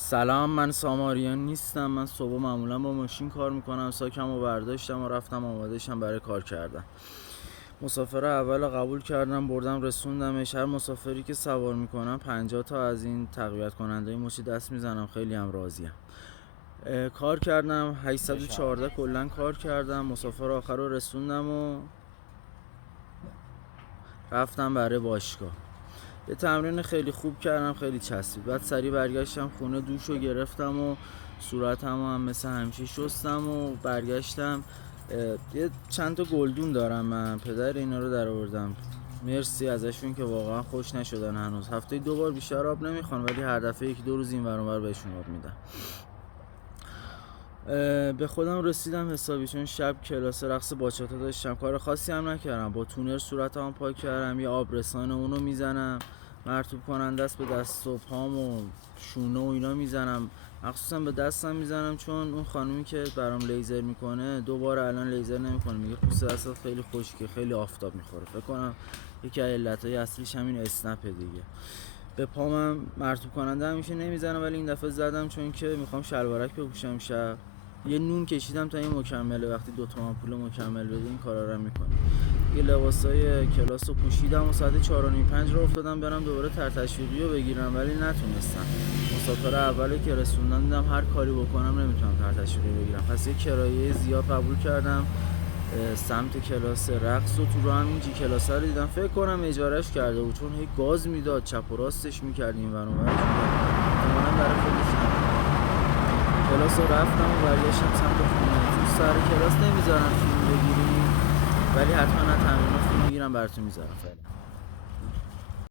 سلام، من ساماریان نیستم. من صبح معمولا با ماشین کار میکنم. ساکم رو برداشتم و رفتم آماده شم برای کار کردن. مسافر اول قبول کردم، بردم رسوندمش. هر مسافری که سوار میکنم 50 تا از این تقویت کننده مچی دست میزنم. خیلی هم راضیم. کار کردم 814 کلا کار کردم. مسافر آخر رو رسوندم و رفتم برای باشگاه. یه تمرین خیلی خوب کردم، خیلی چسبید. بعد سریع برگشتم خونه، دوش رو گرفتم و صورتم هم مثل همیشه شستم و برگشتم. یه چند تا گلدون دارم، من پدر اینا رو در آوردم. مرسی ازشون که واقعا خوش نشدن هنوز. هفته 2 بار بیشتر آب نمیخوان، ولی هر دفعه 1-2 روز این ور اون ور بهشون آب میدم. به خودم رسیدم حسابی، چون شب کلاس رقص باچاتا داشتم. کار خاصی هم نکردم، با تونر صورتم پاک کردم، یه آبرسان اونو میزنم، مرطوب کننده است به دست و پام و شونه و اینا میزنم. مخصوصا به دستم میزنم، چون اون خانومی که برام لیزر میکنه دوباره الان لیزر نمیکنه، میگه پوست دستت خیلی خشکه، خیلی آفتاب میخوره. فکر کنم یکی از علتای اصلیش همین اسنپه دیگه. به پامم مرطوب کننده همیشه نمیزنم، ولی این دفعه زدم چون که میخوام شلوارک بپوشم شب. یه نون کشیدم تا این مکمله، وقتی 2 تا آمپول مکمل بده این کارا رو میکنه. یه لباسای کلاس رو پوشیدم و ساعت 4:30-5 رو افتادم برم دوباره ترتشویقی رو بگیرم، ولی نتونستم. مسافر اولی که رسوندم دیدم هر کاری بکنم نمیتونم ترتشویقی بگیرم، پس یه کرایه زیاد قبول کردم سمت کلاس رقص و تو رو هم این جی کلاس رو دیدم. فکر کنم اجارهش کرده بود، چون هی گاز میداد، چپ و راستش میکرد این ور اون ور. احتمالاً برای خودش کلاس رو رفتم و برگشتم سمت خونه. تو سر کلاس نمیذارن فیلم بگیری، ولی حتما از تمرین فیلم میگیرم براتون میذارم.